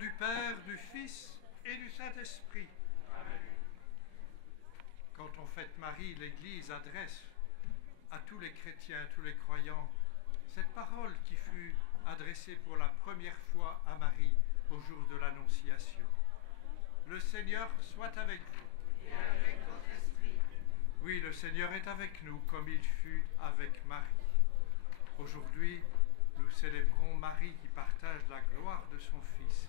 du Père, du Fils et du Saint-Esprit. Amen. Quand on fête Marie, l'Église adresse à tous les chrétiens, tous les croyants, cette parole qui fut adressée pour la première fois à Marie au jour de l'Annonciation. Le Seigneur soit avec vous. Et avec votre esprit. Oui, le Seigneur est avec nous comme il fut avec Marie. Aujourd'hui, nous célébrons Marie qui partage la gloire de son Fils,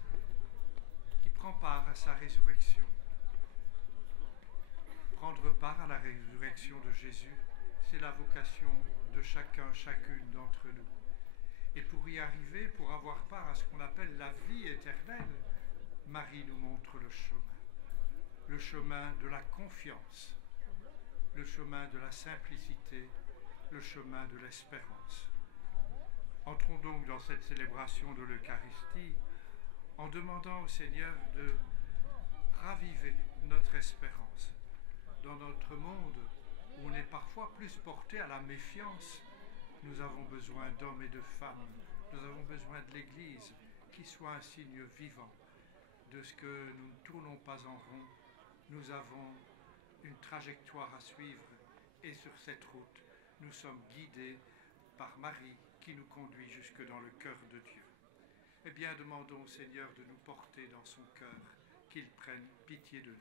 qui prend part à sa résurrection. Prendre part à la résurrection de Jésus, c'est la vocation de chacun, chacune d'entre nous. Et pour y arriver, pour avoir part à ce qu'on appelle la vie éternelle, Marie nous montre le chemin de la confiance, le chemin de la simplicité, le chemin de l'espérance. Entrons donc dans cette célébration de l'Eucharistie en demandant au Seigneur de raviver notre espérance. Dans notre monde où on est parfois plus porté à la méfiance, nous avons besoin d'hommes et de femmes, nous avons besoin de l'Église qui soit un signe vivant de ce que nous ne tournons pas en rond. Nous avons une trajectoire à suivre et sur cette route, nous sommes guidés par Marie qui nous conduit jusque dans le cœur de Dieu. Eh bien, demandons au Seigneur de nous porter dans son cœur, qu'il prenne pitié de nous.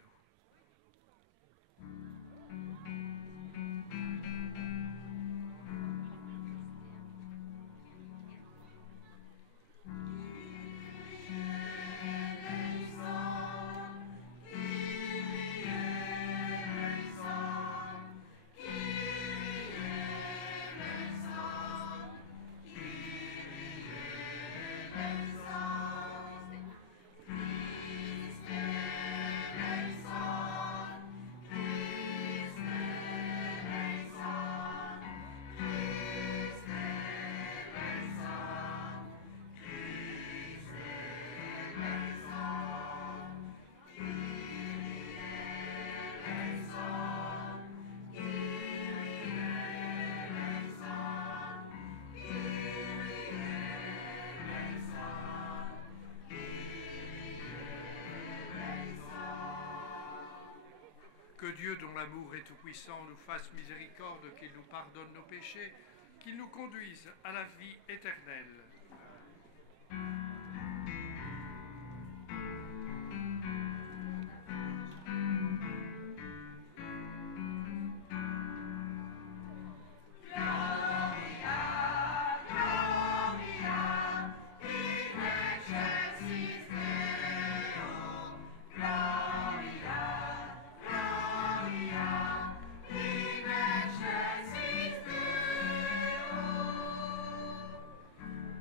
Que Dieu, dont l'amour est tout-puissant, nous fasse miséricorde, qu'il nous pardonne nos péchés, qu'il nous conduise à la vie éternelle.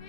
Et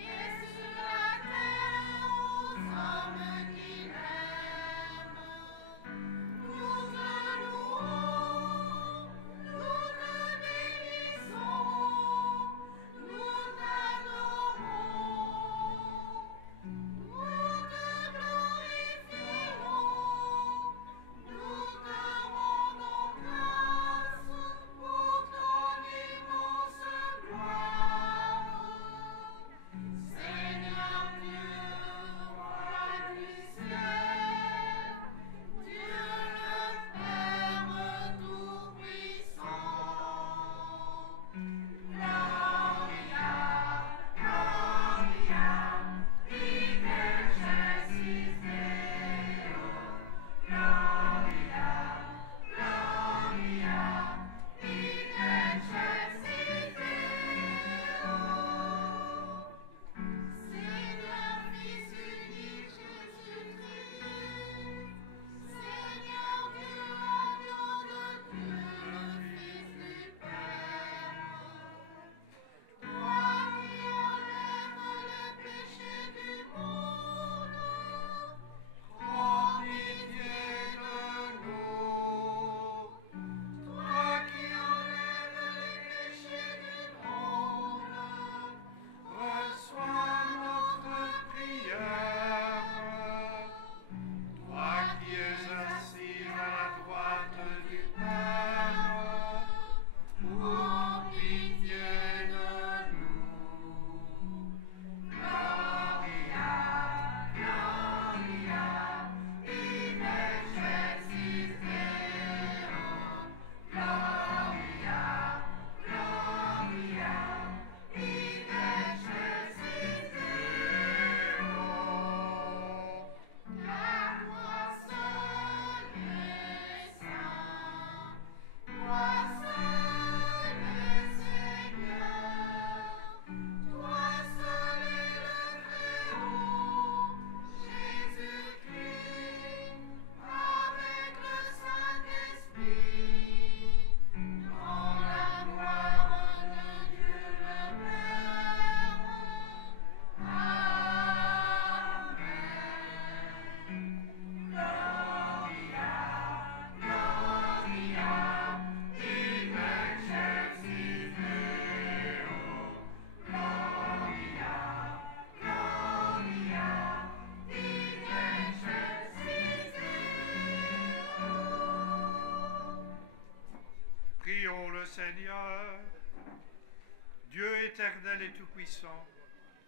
éternel et tout-puissant,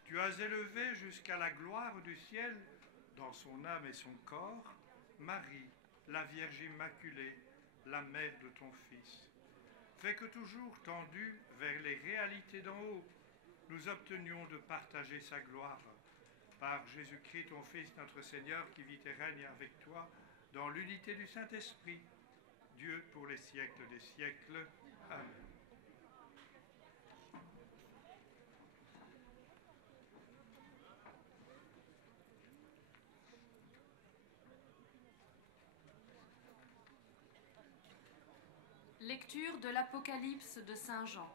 tu as élevé jusqu'à la gloire du ciel, dans son âme et son corps, Marie, la Vierge Immaculée, la mère de ton Fils. Fais que toujours tendus vers les réalités d'en haut, nous obtenions de partager sa gloire. Par Jésus-Christ, ton Fils, notre Seigneur, qui vit et règne avec toi, dans l'unité du Saint-Esprit, Dieu pour les siècles des siècles. Amen. Lecture de l'Apocalypse de Saint Jean.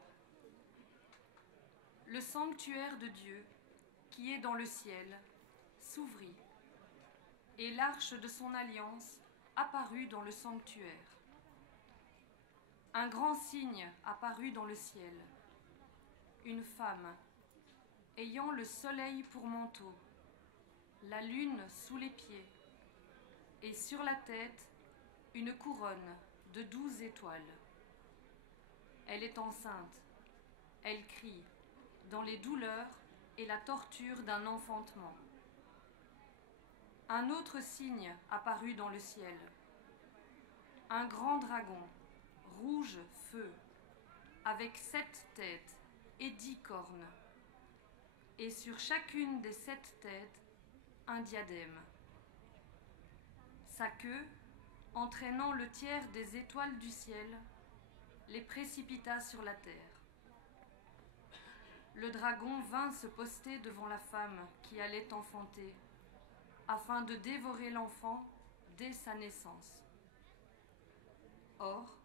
Le sanctuaire de Dieu, qui est dans le ciel, s'ouvrit, et l'arche de son alliance apparut dans le sanctuaire. Un grand signe apparut dans le ciel, une femme, ayant le soleil pour manteau, la lune sous les pieds, et sur la tête une couronne de 12 étoiles. Elle est enceinte, elle crie, dans les douleurs et la torture d'un enfantement. Un autre signe apparut dans le ciel. Un grand dragon, rouge feu, avec 7 têtes et 10 cornes, et sur chacune des 7 têtes, un diadème. Sa queue, entraînant le tiers des étoiles du ciel, les précipita sur la terre. Le dragon vint se poster devant la femme qui allait enfanter, afin de dévorer l'enfant dès sa naissance. Or,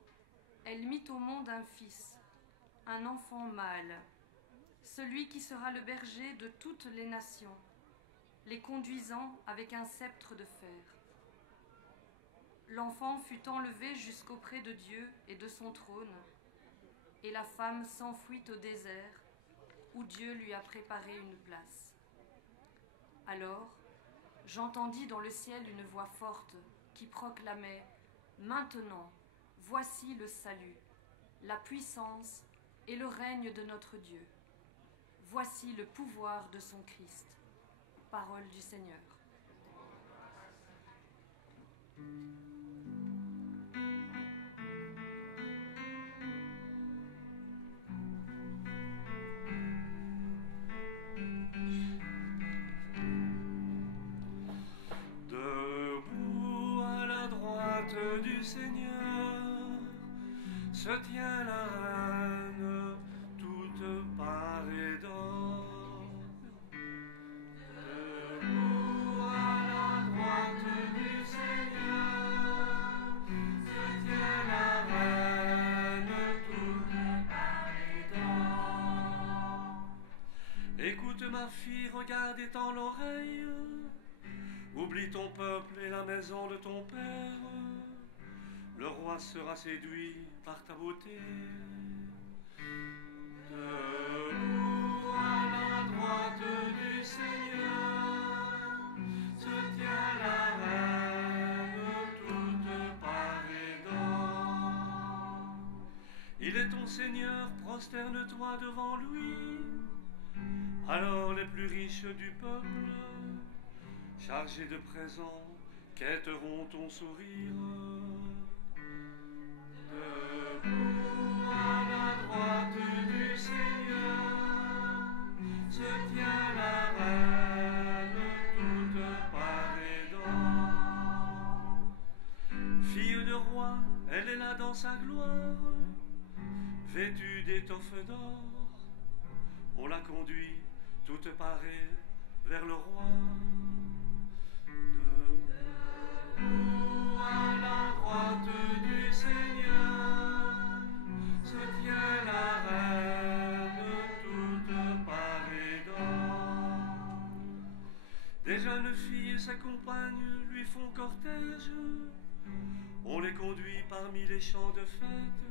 elle mit au monde un fils, un enfant mâle, celui qui sera le berger de toutes les nations, les conduisant avec un sceptre de fer. L'enfant fut enlevé jusqu'auprès de Dieu et de son trône, et la femme s'enfuit au désert, où Dieu lui a préparé une place. Alors, j'entendis dans le ciel une voix forte qui proclamait « Maintenant, voici le salut, la puissance et le règne de notre Dieu. Voici le pouvoir de son Christ. » Parole du Seigneur. Du Seigneur se tient la reine toute parée d'or. Debout à la droite du Seigneur se tient la reine toute parée d'or. Écoute ma fille, regarde et tends l'oreille. Oublie ton peuple et la maison de ton père. Le roi sera séduit par ta beauté. Debout à la droite du Seigneur se tient la reine toute parée d'or. Il est ton Seigneur, prosterne-toi devant lui. Alors les plus riches du peuple, chargés de présents, quêteront ton sourire. Debout à la droite du Seigneur se tient la reine toute parée d'or. Fille de roi, elle est là dans sa gloire, vêtue d'étoffes d'or. On la conduit toute parée vers le roi. Debout à la droite du Seigneur se tient la reine toute parée d'or. Des jeunes filles et sa compagne lui font cortège. On les conduit parmi les champs de fête.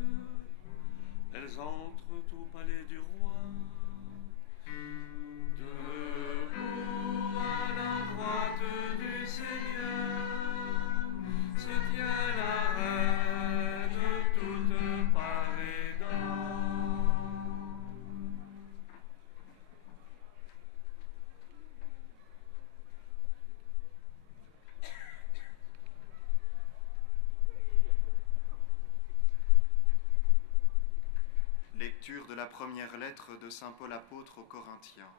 Elles entrent au palais du roi. Debout à la droite du Seigneur se tient la reine toute parée d'or. Lecture de la première lettre de saint Paul apôtre aux Corinthiens.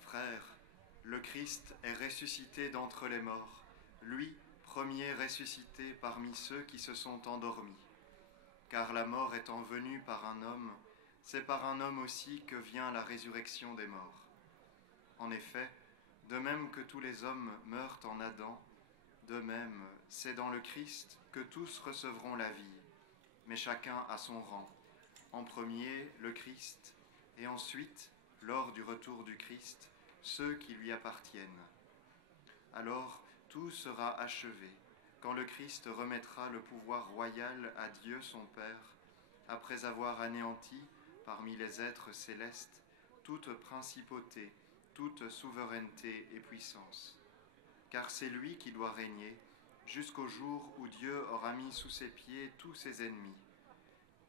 Frères, le Christ est ressuscité d'entre les morts, lui, premier ressuscité parmi ceux qui se sont endormis. Car la mort étant venue par un homme, c'est par un homme aussi que vient la résurrection des morts. En effet, de même que tous les hommes meurent en Adam, de même, c'est dans le Christ que tous recevront la vie, mais chacun à son rang. En premier, le Christ, et ensuite, lors du retour du Christ, ceux qui lui appartiennent. Alors, tout sera achevé, quand le Christ remettra le pouvoir royal à Dieu son Père, après avoir anéanti, parmi les êtres célestes, toute principauté, toute souveraineté et puissance. Car c'est lui qui doit régner, jusqu'au jour où Dieu aura mis sous ses pieds tous ses ennemis.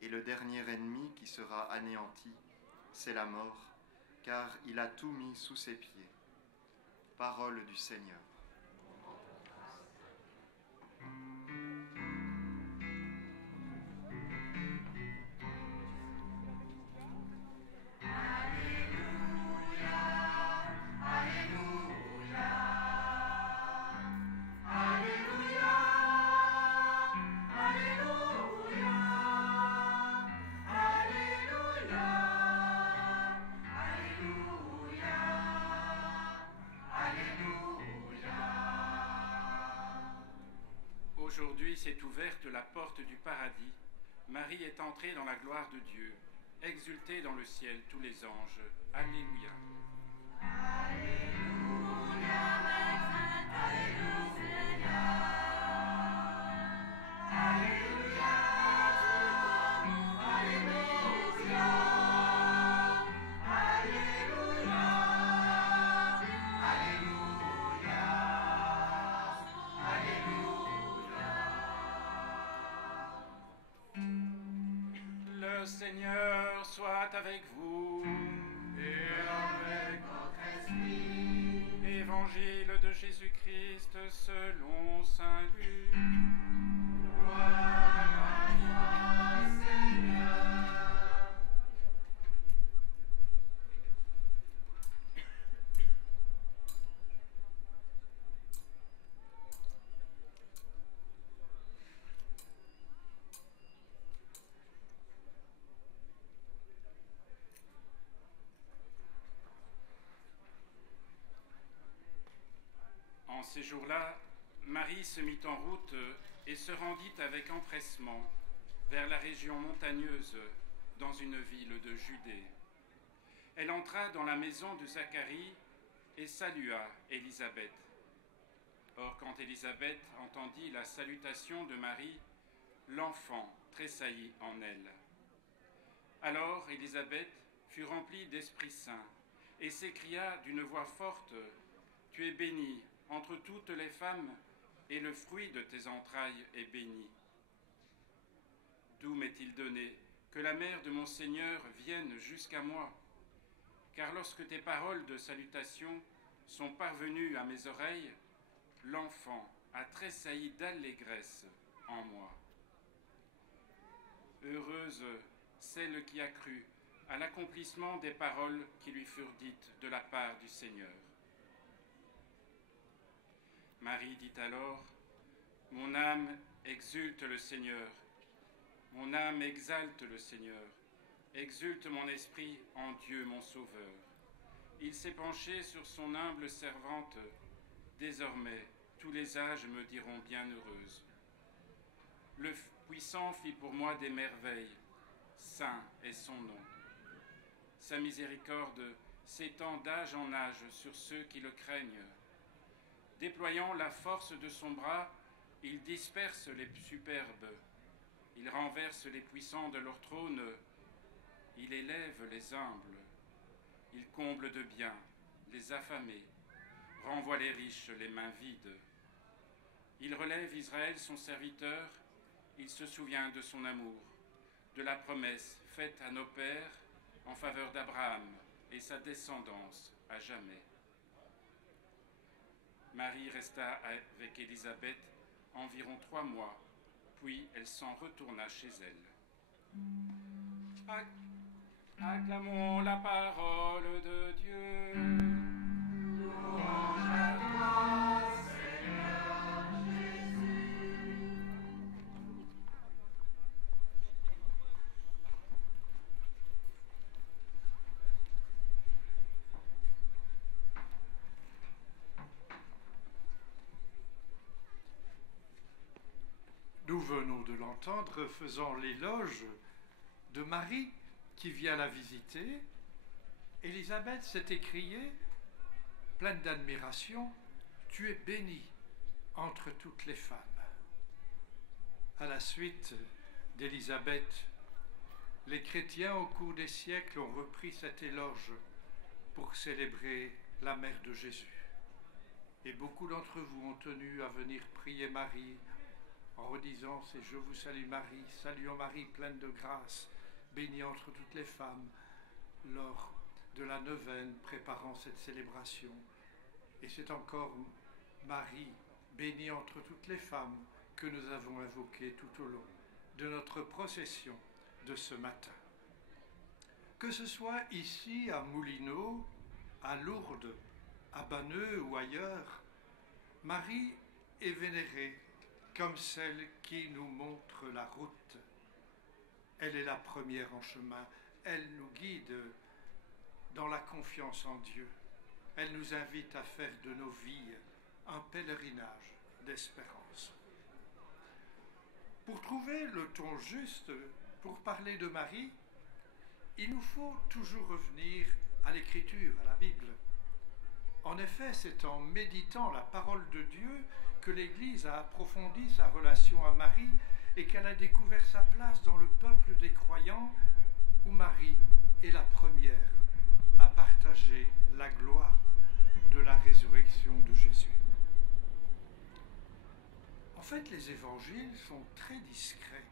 Et le dernier ennemi qui sera anéanti, c'est la mort, car il a tout mis sous ses pieds. Parole du Seigneur. Aujourd'hui s'est ouverte la porte du paradis. Marie est entrée dans la gloire de Dieu. Exultez dans le ciel tous les anges. Alléluia. Le Seigneur soit avec vous. Et avec votre esprit. Évangile de Jésus-Christ selon saint Luc. Gloire à toi, Seigneur. En ces jours-là, Marie se mit en route et se rendit avec empressement vers la région montagneuse dans une ville de Judée. Elle entra dans la maison de Zacharie et salua Élisabeth. Or, quand Élisabeth entendit la salutation de Marie, l'enfant tressaillit en elle. Alors Élisabeth fut remplie d'Esprit Saint et s'écria d'une voix forte : « Tu es bénie entre toutes les femmes, et le fruit de tes entrailles est béni. D'où m'est-il donné que la mère de mon Seigneur vienne jusqu'à moi ? Car lorsque tes paroles de salutation sont parvenues à mes oreilles, l'enfant a tressailli d'allégresse en moi. Heureuse celle qui a cru à l'accomplissement des paroles qui lui furent dites de la part du Seigneur. » Marie dit alors : « Mon âme exulte le Seigneur, mon âme exalte le Seigneur, exulte mon esprit en Dieu mon Sauveur. Il s'est penché sur son humble servante, désormais tous les âges me diront bienheureuse. Le Puissant fit pour moi des merveilles, saint est son nom. Sa miséricorde s'étend d'âge en âge sur ceux qui le craignent. Déployant la force de son bras, il disperse les superbes, il renverse les puissants de leur trône, il élève les humbles, il comble de bien les affamés, renvoie les riches les mains vides. Il relève Israël son serviteur, il se souvient de son amour, de la promesse faite à nos pères en faveur d'Abraham et sa descendance à jamais. » Marie resta avec Élisabeth environ 3 mois, puis elle s'en retourna chez elle. Acclamons la parole de Dieu. Louange à toi, Seigneur Jésus. Nous venons de l'entendre faisant l'éloge de Marie qui vient la visiter. Élisabeth s'est écriée, pleine d'admiration, « Tu es bénie entre toutes les femmes ». À la suite d'Élisabeth, les chrétiens au cours des siècles ont repris cet éloge pour célébrer la mère de Jésus. Et beaucoup d'entre vous ont tenu à venir prier Marie en redisant « C'est Je vous salue Marie, saluons Marie, pleine de grâce, bénie entre toutes les femmes » lors de la neuvaine préparant cette célébration. Et c'est encore Marie, bénie entre toutes les femmes, que nous avons invoquée tout au long de notre procession de ce matin. Que ce soit ici à Moulineau, à Lourdes, à Banneux ou ailleurs, Marie est vénérée comme celle qui nous montre la route. Elle est la première en chemin. Elle nous guide dans la confiance en Dieu. Elle nous invite à faire de nos vies un pèlerinage d'espérance. Pour trouver le ton juste pour parler de Marie, il nous faut toujours revenir à l'Écriture, à la Bible. En effet, c'est en méditant la parole de Dieu que l'Église a approfondi sa relation à Marie et qu'elle a découvert sa place dans le peuple des croyants, où Marie est la première à partager la gloire de la résurrection de Jésus. En fait, les évangiles sont très discrets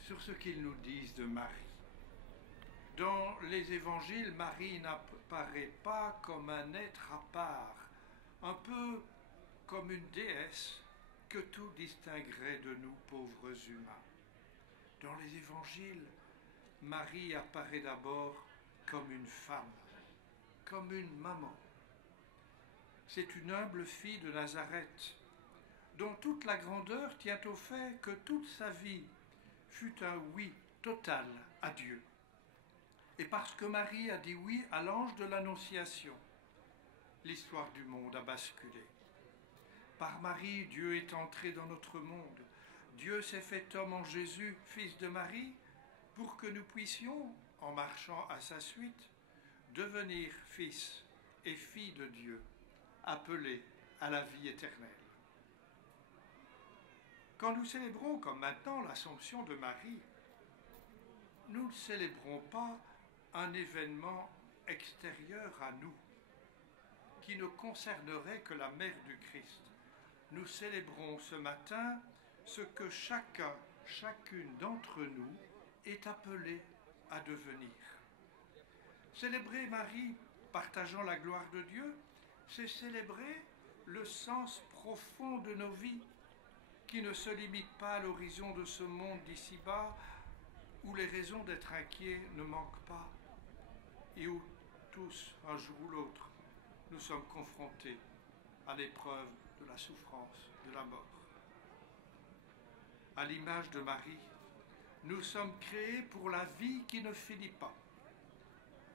sur ce qu'ils nous disent de Marie. Dans les évangiles, Marie n'apparaît pas comme un être à part, un peu comme une déesse que tout distinguerait de nous pauvres humains. Dans les évangiles, Marie apparaît d'abord comme une femme, comme une maman. C'est une humble fille de Nazareth, dont toute la grandeur tient au fait que toute sa vie fut un oui total à Dieu. Et parce que Marie a dit oui à l'ange de l'Annonciation, l'histoire du monde a basculé. Par Marie, Dieu est entré dans notre monde. Dieu s'est fait homme en Jésus, fils de Marie, pour que nous puissions, en marchant à sa suite, devenir fils et filles de Dieu, appelés à la vie éternelle. Quand nous célébrons, comme maintenant, l'Assomption de Marie, nous ne célébrons pas un événement extérieur à nous, qui ne concernerait que la mère du Christ. Nous célébrons ce matin ce que chacun, chacune d'entre nous est appelé à devenir. Célébrer Marie, partageant la gloire de Dieu, c'est célébrer le sens profond de nos vies, qui ne se limite pas à l'horizon de ce monde d'ici-bas, où les raisons d'être inquiets ne manquent pas, et où tous, un jour ou l'autre, nous sommes confrontés à l'épreuve de la souffrance, de la mort. À l'image de Marie, nous sommes créés pour la vie qui ne finit pas.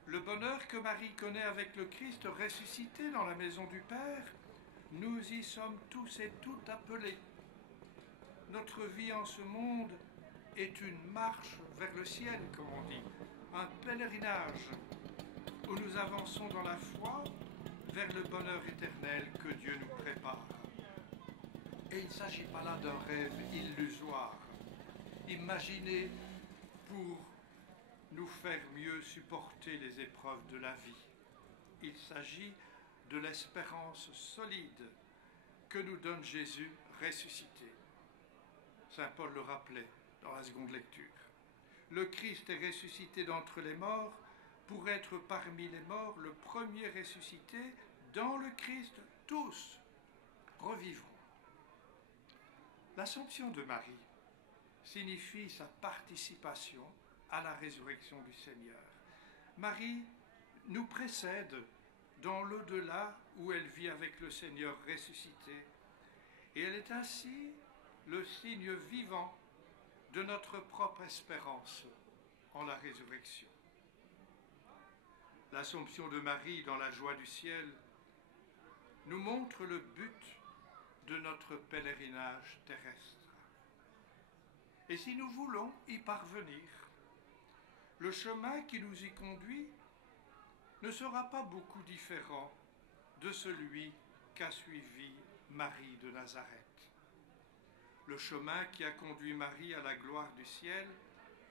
Le bonheur que Marie connaît avec le Christ ressuscité dans la maison du Père, nous y sommes tous et toutes appelés. Notre vie en ce monde est une marche vers le ciel, comme on dit, un pèlerinage où nous avançons dans la foi vers le bonheur éternel que Dieu nous prépare. Et il ne s'agit pas là d'un rêve illusoire, imaginé pour nous faire mieux supporter les épreuves de la vie. Il s'agit de l'espérance solide que nous donne Jésus ressuscité. Saint Paul le rappelait dans la seconde lecture. Le Christ est ressuscité d'entre les morts pour être parmi les morts le premier ressuscité. Dans le Christ, tous revivront. L'Assomption de Marie signifie sa participation à la résurrection du Seigneur. Marie nous précède dans l'au-delà où elle vit avec le Seigneur ressuscité. Et elle est ainsi le signe vivant de notre propre espérance en la résurrection. L'Assomption de Marie dans la joie du ciel nous montre le but de notre pèlerinage terrestre. Et si nous voulons y parvenir, le chemin qui nous y conduit ne sera pas beaucoup différent de celui qu'a suivi Marie de Nazareth. Le chemin qui a conduit Marie à la gloire du ciel,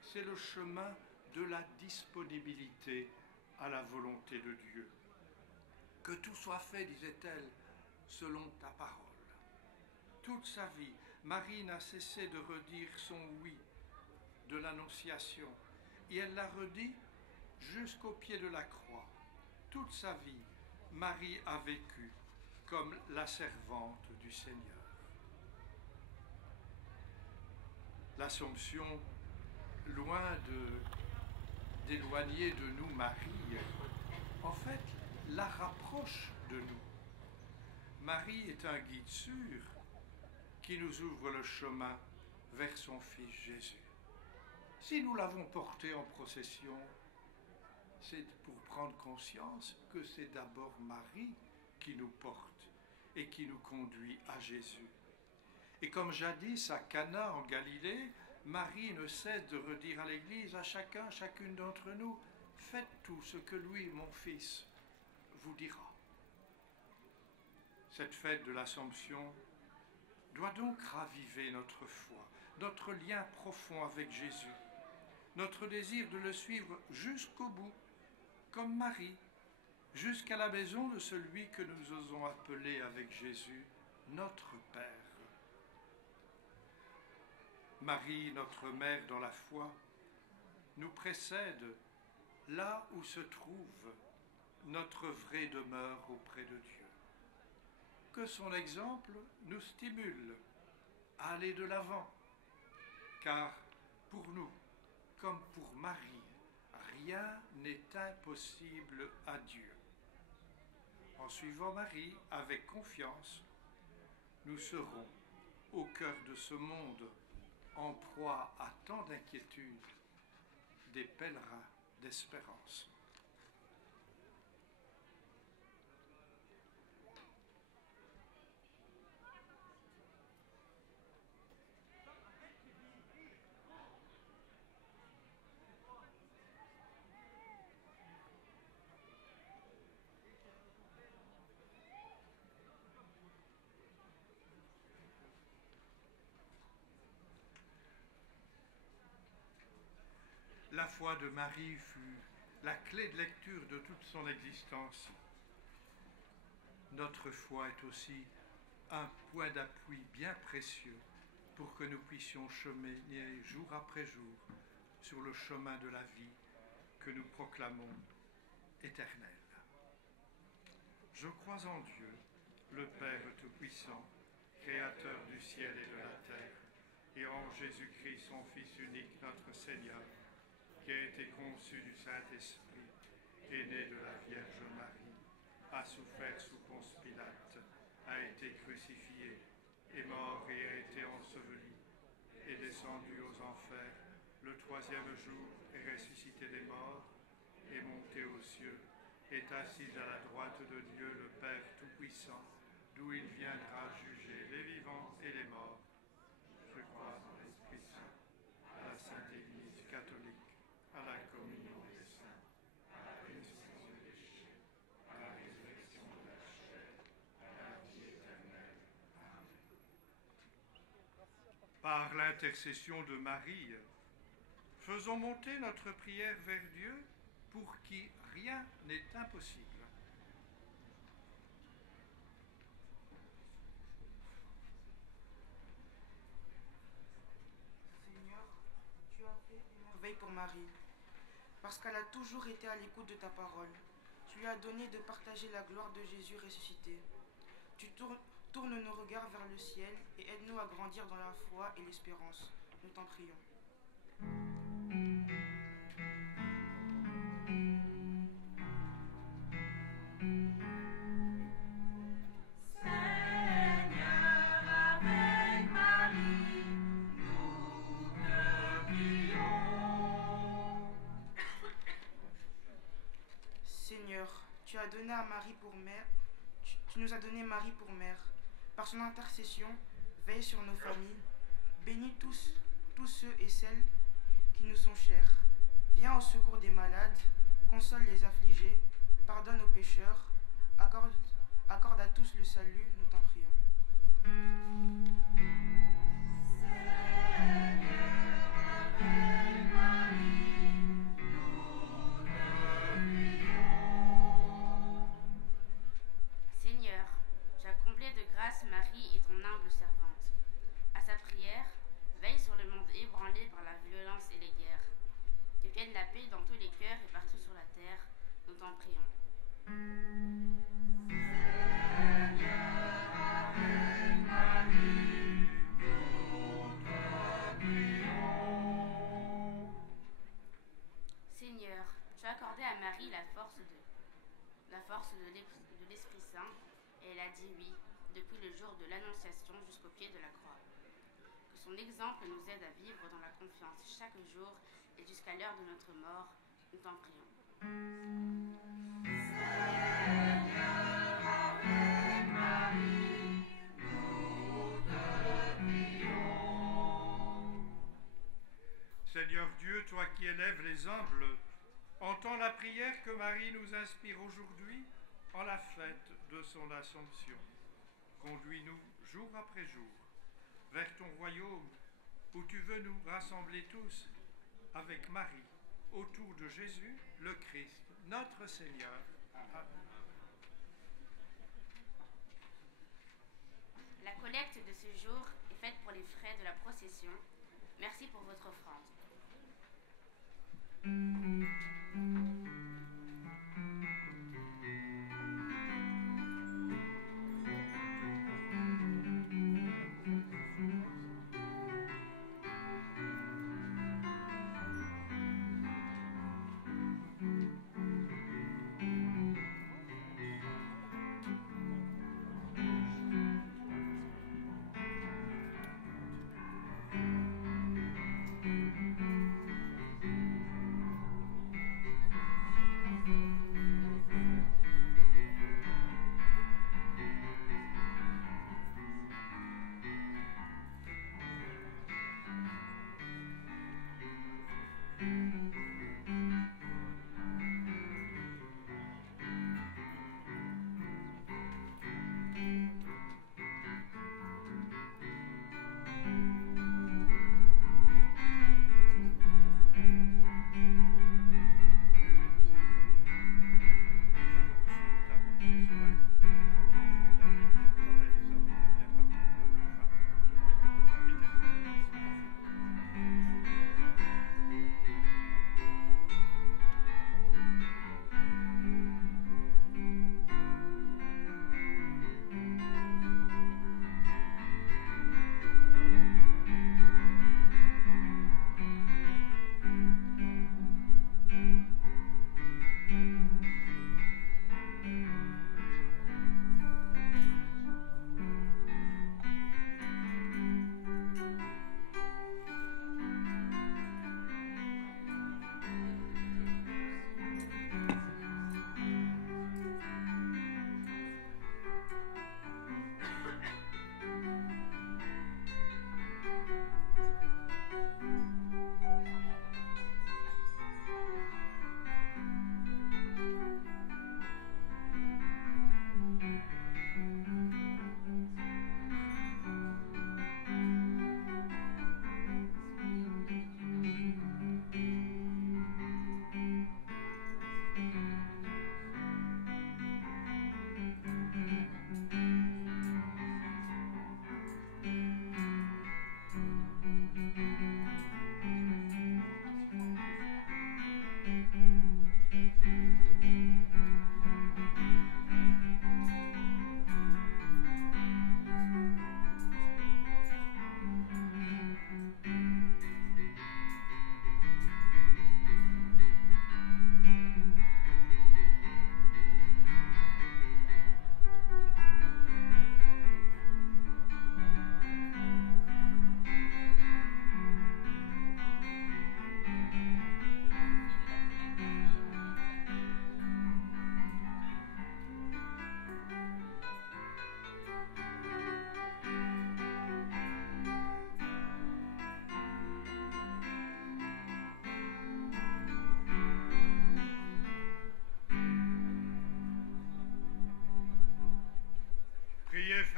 c'est le chemin de la disponibilité à la volonté de Dieu. Que tout soit fait, disait-elle, selon ta parole. Toute sa vie, Marie n'a cessé de redire son oui de l'Annonciation, et elle l'a redit jusqu'au pied de la croix. Toute sa vie, Marie a vécu comme la servante du Seigneur. L'Assomption, loin d'éloigner de nous Marie, en fait, la rapproche de nous. Marie est un guide sûr qui nous ouvre le chemin vers son Fils Jésus. Si nous l'avons porté en procession, c'est pour prendre conscience que c'est d'abord Marie qui nous porte et qui nous conduit à Jésus. Et comme jadis à Cana en Galilée, Marie ne cesse de redire à l'Église, à chacun, chacune d'entre nous, faites tout ce que lui, mon Fils, vous dira. Cette fête de l'Assomption doit donc raviver notre foi, notre lien profond avec Jésus, notre désir de le suivre jusqu'au bout, comme Marie, jusqu'à la maison de celui que nous osons appeler avec Jésus notre Père. Marie, notre mère dans la foi, nous précède là où se trouve notre vraie demeure auprès de Dieu. Que son exemple nous stimule à aller de l'avant, car pour nous, comme pour Marie, rien n'est impossible à Dieu. En suivant Marie avec confiance, nous serons au cœur de ce monde en proie à tant d'inquiétudes, des pèlerins d'espérance. La foi de Marie fut la clé de lecture de toute son existence. Notre foi est aussi un point d'appui bien précieux pour que nous puissions cheminer jour après jour sur le chemin de la vie que nous proclamons éternel. Je crois en Dieu, le Père Tout-Puissant, Créateur du ciel et de la terre, et en Jésus-Christ, son Fils unique, notre Seigneur, qui a été conçu du Saint-Esprit, est né de la Vierge Marie, a souffert sous Ponce Pilate, a été crucifié, est mort et a été enseveli, est descendu aux enfers, le troisième jour est ressuscité des morts, est monté aux cieux, est assis à la droite de Dieu le Père Tout-Puissant, d'où il viendra juger les vivants et les morts. Je crois en l'Esprit Saint, à la Sainte Église catholique, à la communion des saints, à la rémission des péchés, à la résurrection de la chair, à la vie éternelle. Amen. Par l'intercession de Marie, faisons monter notre prière vers Dieu, pour qui rien n'est impossible. Seigneur, tu as fait des merveilles pour Marie, parce qu'elle a toujours été à l'écoute de ta parole. Tu lui as donné de partager la gloire de Jésus ressuscité. Tu tournes nos regards vers le ciel et aide-nous à grandir dans la foi et l'espérance. Nous t'en prions. donné à Marie pour mère. Tu nous as donné Marie pour mère. Par son intercession, veille sur nos familles. Bénis tous ceux et celles qui nous sont chers. Viens au secours des malades, console les affligés, pardonne aux pécheurs, accorde à tous le salut, nous t'en prions. Seigneur, tu as comblé de grâce Marie et ton humble servante. À sa prière, veille sur le monde ébranlé par la violence et les guerres. Que vienne la paix dans tous les cœurs et partout sur la terre, nous t'en prions. Seigneur, tu as accordé à Marie la force de l'Esprit Saint, et elle a dit oui depuis le jour de l'Annonciation jusqu'au pied de la croix. Que son exemple nous aide à vivre dans la confiance chaque jour et jusqu'à l'heure de notre mort, nous t'en prions. Seigneur Dieu, toi qui élèves les humbles, entends la prière que Marie nous inspire aujourd'hui en la fête de son Assomption. Conduis-nous jour après jour vers ton royaume où tu veux nous rassembler tous avec Marie autour de Jésus, le Christ, notre Seigneur. Amen. La collecte de ce jour est faite pour les frais de la procession. Merci pour votre offrande.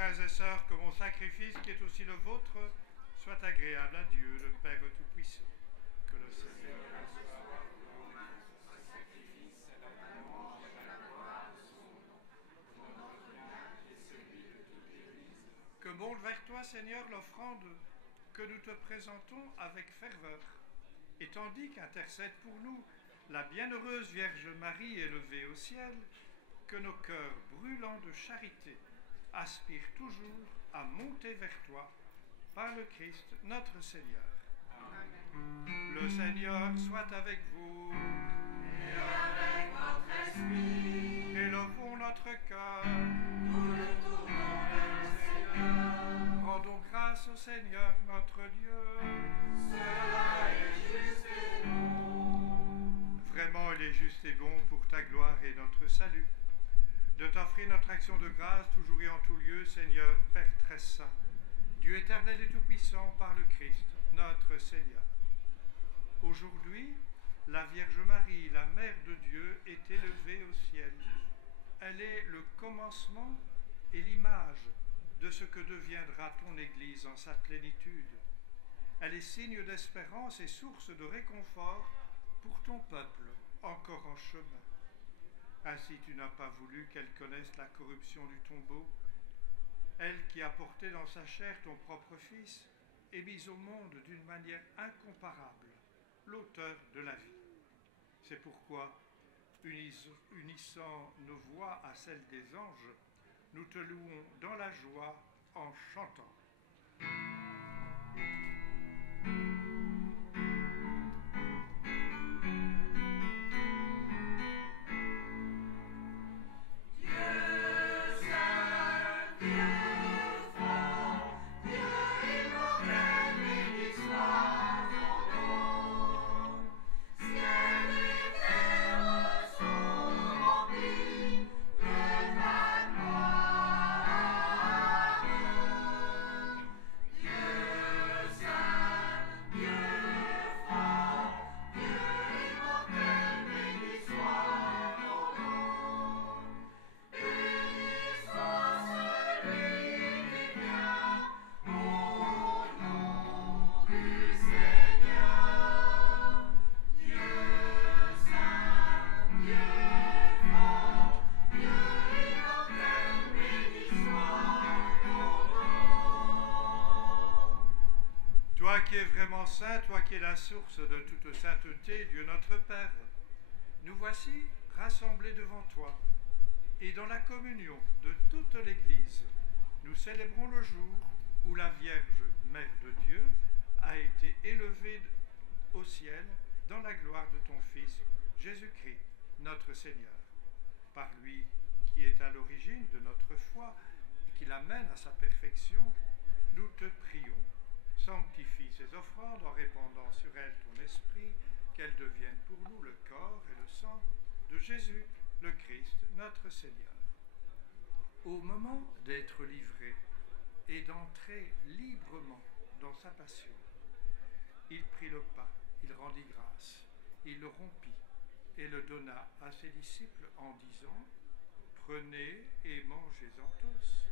frères et sœurs, que mon sacrifice, qui est aussi le vôtre, soit agréable à Dieu, le Père Tout-Puissant. Que le Seigneur que monte vers toi, Seigneur, l'offrande que nous te présentons avec ferveur, et tandis qu'intercède pour nous la bienheureuse Vierge Marie élevée au ciel, que nos cœurs brûlants de charité aspirent toujours à monter vers toi par le Christ notre Seigneur. Amen. Le Seigneur soit avec vous. Et avec votre esprit. Élevons notre cœur. Nous le tournons vers le Seigneur. Rendons grâce au Seigneur notre Dieu. Cela est juste et bon. Vraiment, il est juste et bon pour ta gloire et notre salut, de t'offrir notre action de grâce toujours et en tout lieu, Seigneur, Père très saint, Dieu éternel et tout-puissant, par le Christ, notre Seigneur. Aujourd'hui, la Vierge Marie, la Mère de Dieu, est élevée au ciel. Elle est le commencement et l'image de ce que deviendra ton Église en sa plénitude. Elle est signe d'espérance et source de réconfort pour ton peuple encore en chemin. Ainsi tu n'as pas voulu qu'elle connaisse la corruption du tombeau, elle qui a porté dans sa chair ton propre Fils et mis au monde d'une manière incomparable l'auteur de la vie. C'est pourquoi, unissant nos voix à celles des anges, nous te louons dans la joie en chantant. Saint, toi qui es la source de toute sainteté, Dieu notre Père, nous voici rassemblés devant toi, et dans la communion de toute l'Église, nous célébrons le jour où la Vierge, Mère de Dieu, a été élevée au ciel dans la gloire de ton Fils, Jésus-Christ, notre Seigneur. Par lui, qui est à l'origine de notre foi et qui l'amène à sa perfection, nous te prions. Sanctifie ces offrandes en répandant sur elles ton esprit, qu'elles deviennent pour nous le corps et le sang de Jésus, le Christ, notre Seigneur. Au moment d'être livré et d'entrer librement dans sa passion, il prit le pain, il rendit grâce, il le rompit et le donna à ses disciples en disant : Prenez et mangez-en tous,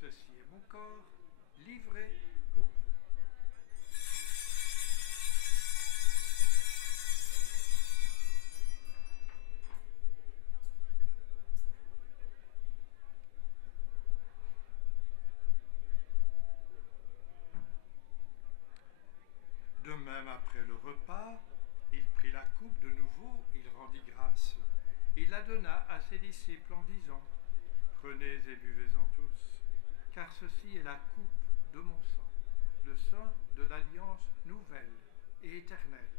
ceci est mon corps livré pour vous. De même, après le repas, il prit la coupe de nouveau, il rendit grâce. Il la donna à ses disciples en disant : Prenez et buvez-en tous, car ceci est la coupe de mon sang, le sang de l'alliance nouvelle et éternelle,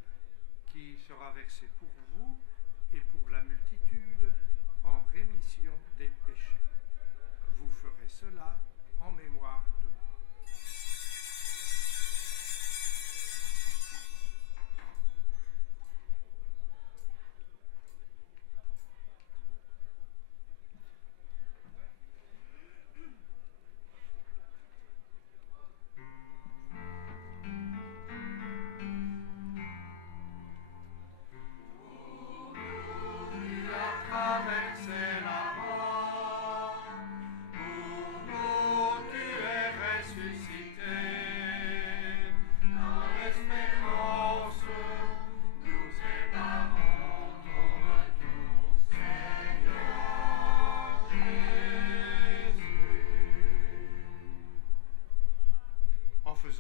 qui sera versé pour vous et pour la multitude en rémission des péchés. Vous ferez cela en mémoire de moi. Traverser la mort pour nous.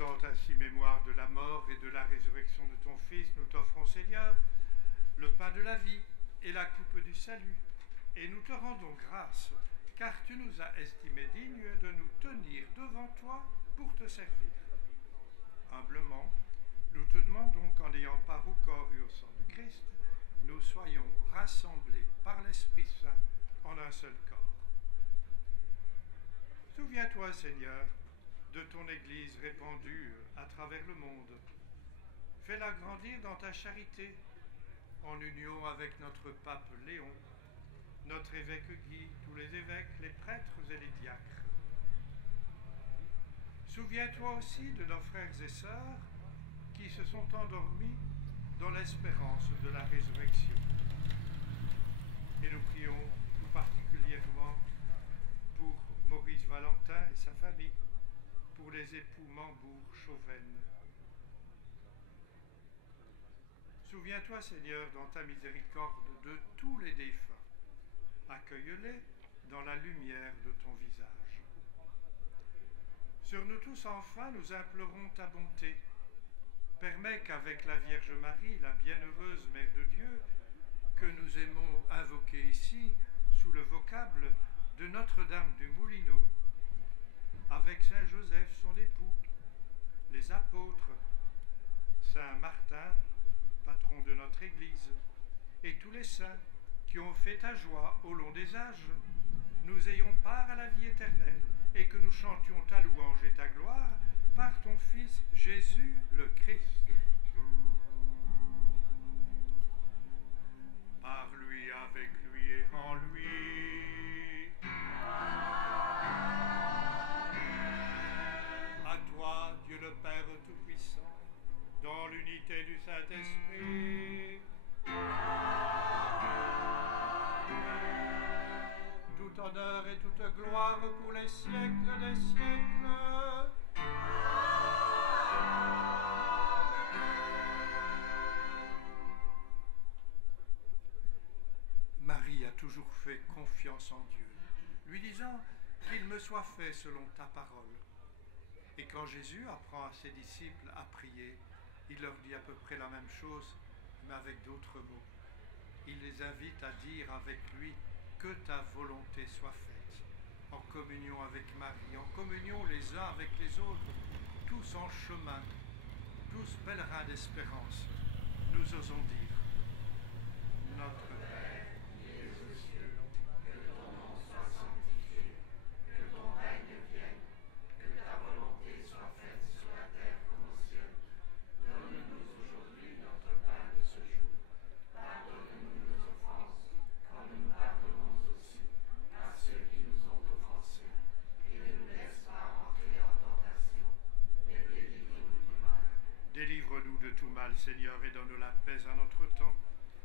faisant ainsi mémoire de la mort et de la résurrection de ton Fils, nous t'offrons, Seigneur, le pain de la vie et la coupe du salut. Et nous te rendons grâce, car tu nous as estimés dignes de nous tenir devant toi pour te servir. Humblement, nous te demandons qu'en ayant part au corps et au sang du Christ, nous soyons rassemblés par l'Esprit Saint en un seul corps. Souviens-toi, Seigneur, de ton Église répandue à travers le monde. Fais-la grandir dans ta charité, en union avec notre pape Léon, notre évêque Guy, tous les évêques, les prêtres et les diacres. Souviens-toi aussi de nos frères et sœurs qui se sont endormis dans l'espérance de la résurrection. Et nous prions tout particulièrement pour Maurice Valentin et sa famille, pour les époux Mambourg-Chauven. Souviens-toi, Seigneur, dans ta miséricorde de tous les défunts. Accueille-les dans la lumière de ton visage. Sur nous tous, enfin, nous implorons ta bonté. Permets qu'avec la Vierge Marie, la bienheureuse Mère de Dieu, que nous aimons invoquer ici sous le vocable de Notre-Dame du Moulineau, avec Saint Joseph, son époux, les apôtres, Saint Martin, patron de notre Église, et tous les saints qui ont fait ta joie au long des âges, nous ayons part à la vie éternelle et que nous chantions ta louange et ta gloire par ton Fils Jésus le Christ. Par lui, avec lui et en lui. À toi, Dieu le Père Tout-Puissant, dans l'unité du Saint-Esprit. Tout honneur et toute gloire pour les siècles des siècles. Marie a toujours fait confiance en Dieu, lui disant qu'il me soit fait selon ta parole. Et quand Jésus apprend à ses disciples à prier, il leur dit à peu près la même chose, mais avec d'autres mots. Il les invite à dire avec lui que ta volonté soit faite, en communion avec Marie, en communion les uns avec les autres, tous en chemin, tous pèlerins d'espérance. Nous osons dire, notre Père, qui es aux cieux, que ton nom soit sanctifié, que ton règne vienne, que ta volonté soit faite sur la terre comme au ciel. Donne-nous aujourd'hui notre pain de ce jour. Pardonne-nous nos offenses, comme nous pardonnons aussi à ceux qui nous ont offensés. Et ne nous laisse pas entrer en tentation, mais délivre-nous du mal. Délivre-nous de tout mal, Seigneur, et donne la paix à notre temps.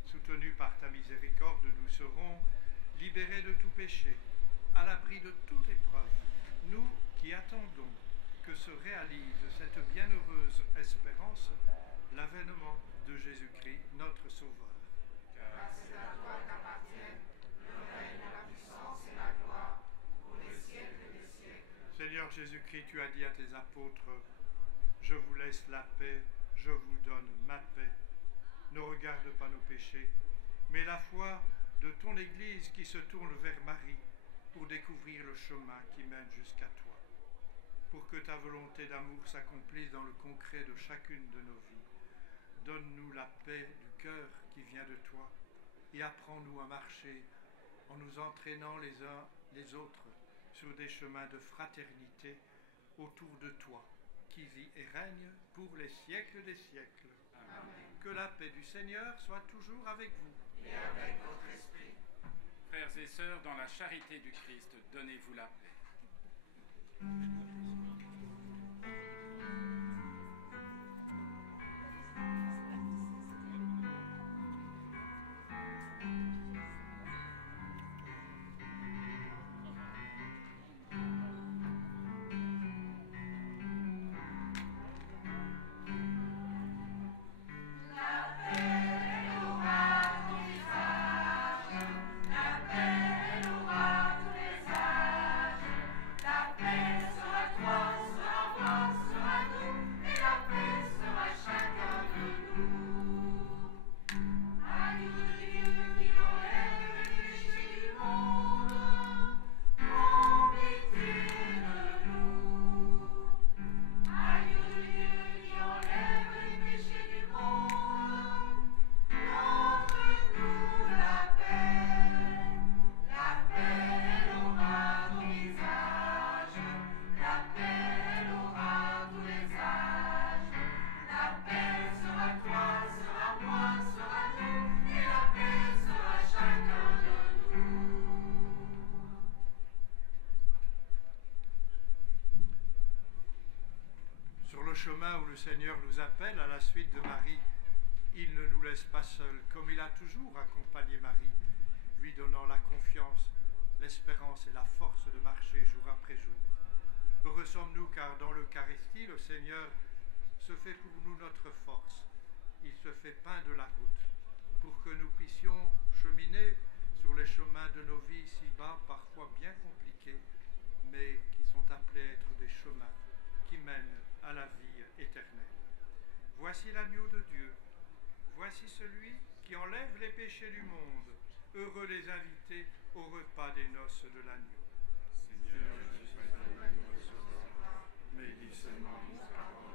Soutenus par ta miséricorde, nous serons libérés de tout péché, à l'abri de toute épreuve. Nous qui attendons que se réalise cette bienheureuse espérance, l'avènement de Jésus-Christ, notre Sauveur. Car c'est à toi qu'appartiennent le règne, la puissance et la gloire pour les siècles des siècles. Seigneur Jésus-Christ, tu as dit à tes apôtres, je vous laisse la paix, je vous donne ma paix. Ne regarde pas nos péchés, mais la foi de ton Église qui se tourne vers Marie pour découvrir le chemin qui mène jusqu'à toi. Pour que ta volonté d'amour s'accomplisse dans le concret de chacune de nos vies. Donne-nous la paix du cœur qui vient de toi et apprends-nous à marcher en nous entraînant les uns les autres sur des chemins de fraternité autour de toi, qui vit et règne pour les siècles des siècles. Amen. Que la paix du Seigneur soit toujours avec vous. Et avec votre esprit. Frères et sœurs, dans la charité du Christ, donnez-vous la paix. La paix louera tous les âges. chemin où le Seigneur nous appelle à la suite de Marie, il ne nous laisse pas seuls, comme il a toujours accompagné Marie, lui donnant la confiance, l'espérance et la force de marcher jour après jour. Heureux sommes-nous car dans l'Eucharistie, le Seigneur se fait pour nous notre force. Il se fait pain de la route pour que nous puissions cheminer sur les chemins de nos vies ici-bas, parfois bien compliqués, mais qui sont appelés à être des chemins qui mènent à la vie éternelle. Voici l'agneau de Dieu. Voici celui qui enlève les péchés du monde. Heureux les invités au repas des noces de l'agneau. Seigneur, je suis pas digne de recevoir, mais dis seulement une parole.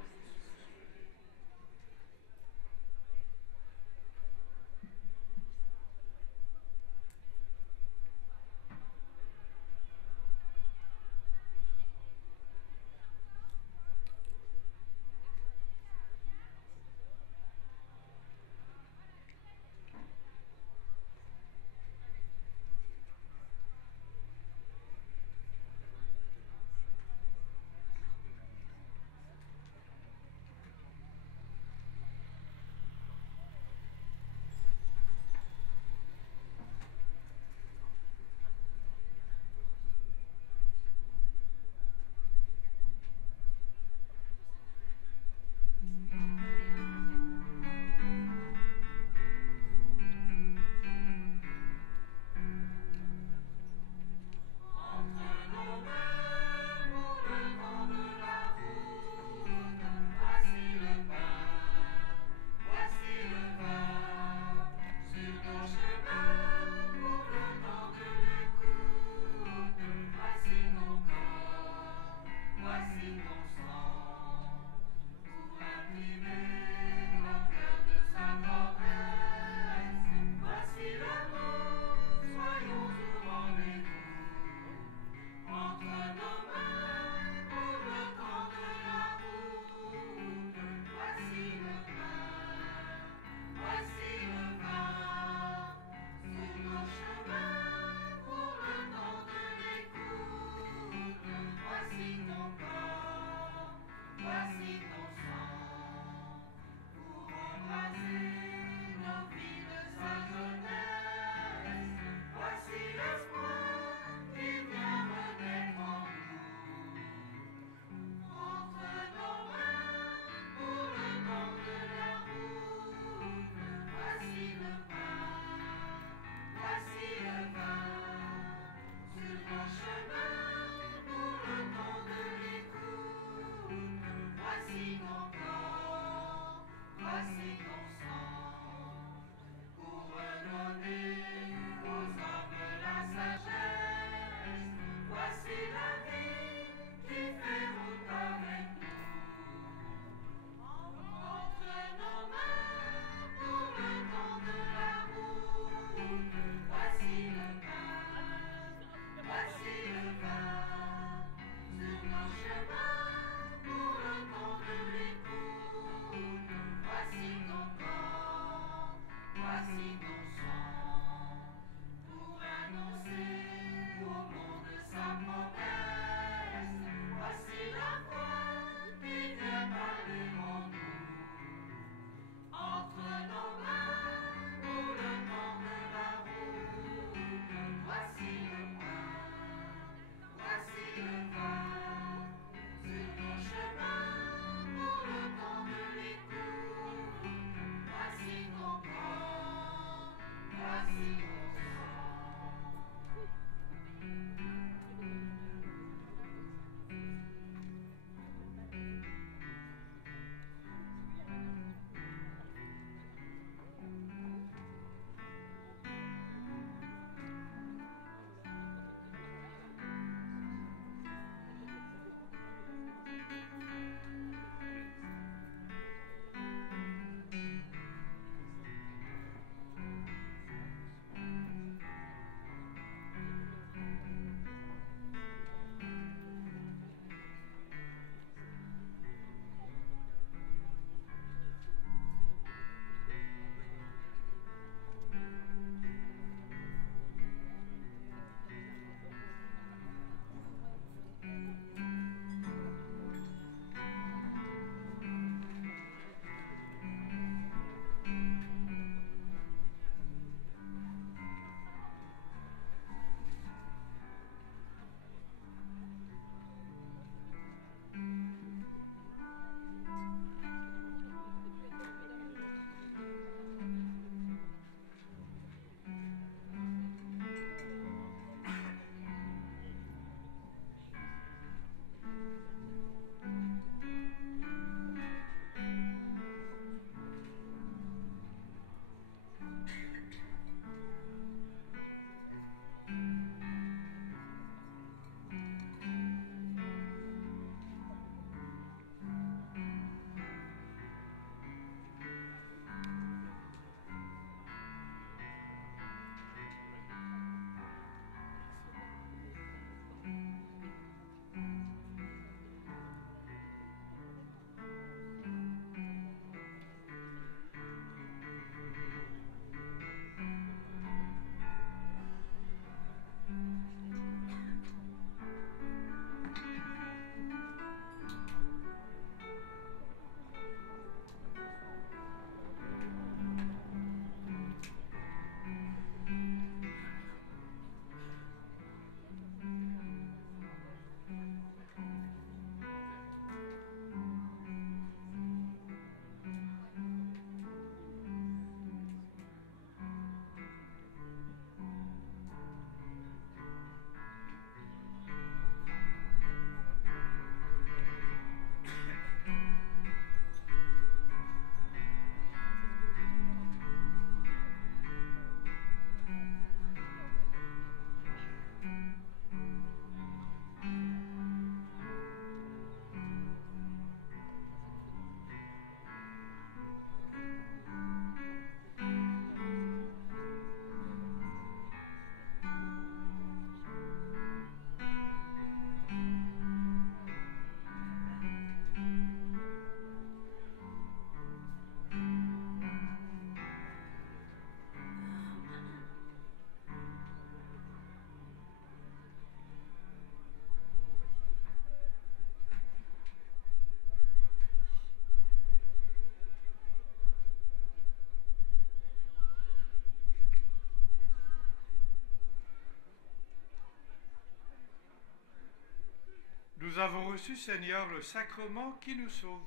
reçu, Seigneur, le sacrement qui nous sauve.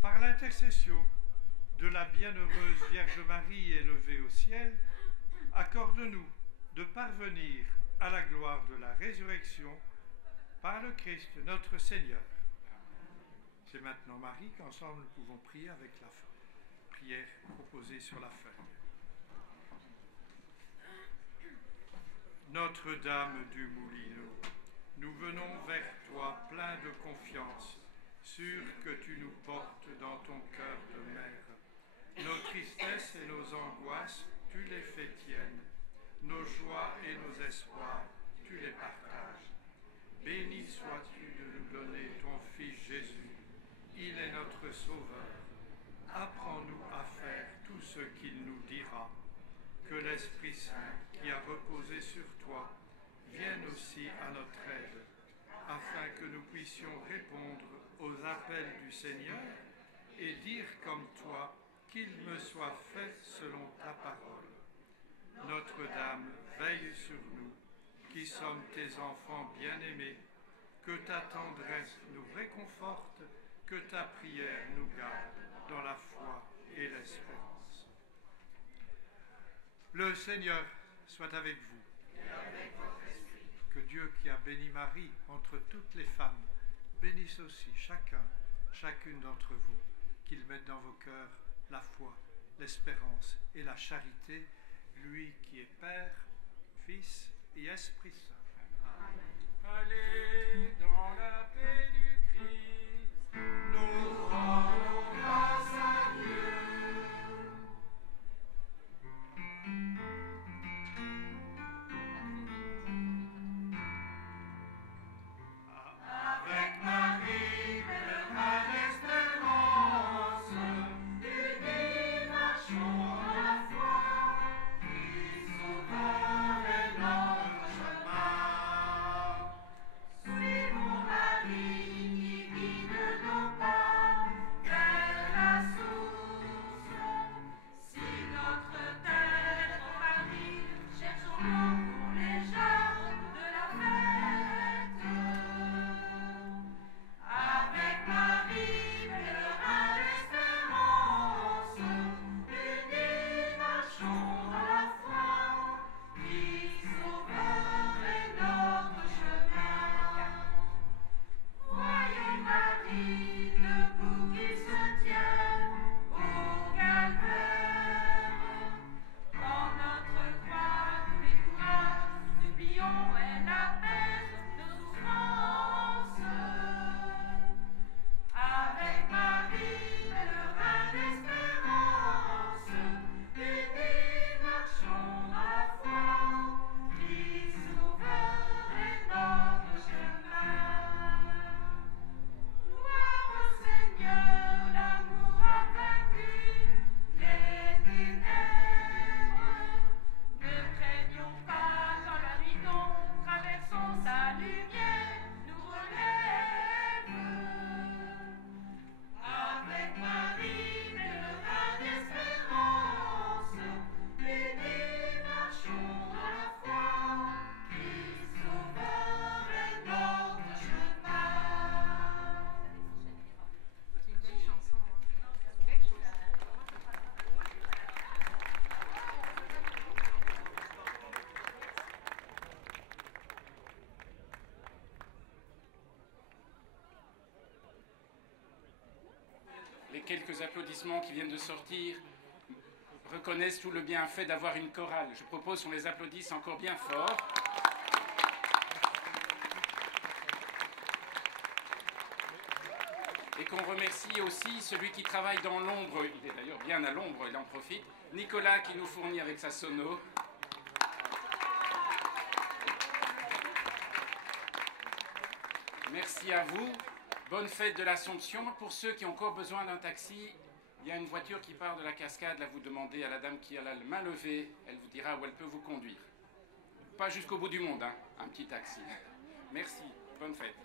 Par l'intercession de la bienheureuse Vierge Marie élevée au ciel, accorde-nous de parvenir à la gloire de la résurrection par le Christ notre Seigneur. C'est maintenant, Marie, qu'ensemble nous pouvons prier avec la prière proposée sur la feuille. Notre-Dame du Moulineau, nous venons vers toi pleins de confiance, sûrs que tu nous portes dans ton cœur de mère. Nos tristesses et nos angoisses, tu les fais tiennes. Nos joies et nos espoirs, tu les partages. Béni sois-tu de nous donner ton Fils Jésus. Il est notre Sauveur. Apprends-nous à faire tout ce qu'il nous dira. Que l'Esprit Saint, qui a reposé sur toi, vienne aussi à notre aide, afin que nous puissions répondre aux appels du Seigneur et dire comme toi, qu'il me soit fait selon ta parole. Notre-Dame, veille sur nous, qui sommes tes enfants bien-aimés, que ta tendresse nous réconforte, que ta prière nous garde dans la foi et l'espérance. Le Seigneur soit avec vous. Et avec votre esprit. Que Dieu qui a béni Marie entre toutes les femmes, bénisse aussi chacune d'entre vous, qu'il mette dans vos cœurs la foi, l'espérance et la charité, lui qui est Père, Fils et Esprit Saint. Amen. Allez dans la paix du Christ, nous rendons grâce à Dieu. Avec Marie, pèlerin d'espérance, unis marchons dans la foi, Christ sauveur est notre chemin. Suivons Marie qui guide nos pas vers la source. Si notre terre est trop aride, cherchons l'eau pour les jardins de la fête. Avec Marie, pèlerin d'espérance, unis marchons dans la foi, Christ sauveur est notre chemin. Voyez Marie, debout qui se tient au calvaire. Dans notre croix, tous les courages, supplions, elle apaise nos souffrances. Avec Marie, pèlerin d'espérance, unis marchons dans la foi, Christ sauveur est notre chemin. Gloire au Seigneur, l'amour a vaincu les ténèbres. Ne craignons pas quand la nuit tombe, traversons sa lumière, nous relève. Avec Marie, pèlerin d'espérance, unis marchons dans la foi, Christ sauveur est notre chemin. C'est une belle chanson, hein. C'est une belle chose. Les quelques applaudissements qui viennent de sortir reconnaissent tout le bienfait d'avoir une chorale. Je propose qu'on les applaudisse encore bien fort. Et qu'on remercie aussi celui qui travaille dans l'ombre, il est d'ailleurs bien à l'ombre, il en profite, Nicolas qui nous fournit avec sa sono. Merci à vous. Bonne fête de l'Assomption. Pour ceux qui ont encore besoin d'un taxi, il y a une voiture qui part de la cascade. Là, vous demandez à la dame qui a la main levée. Elle vous dira où elle peut vous conduire. Pas jusqu'au bout du monde, hein. Un petit taxi. Merci. Bonne fête.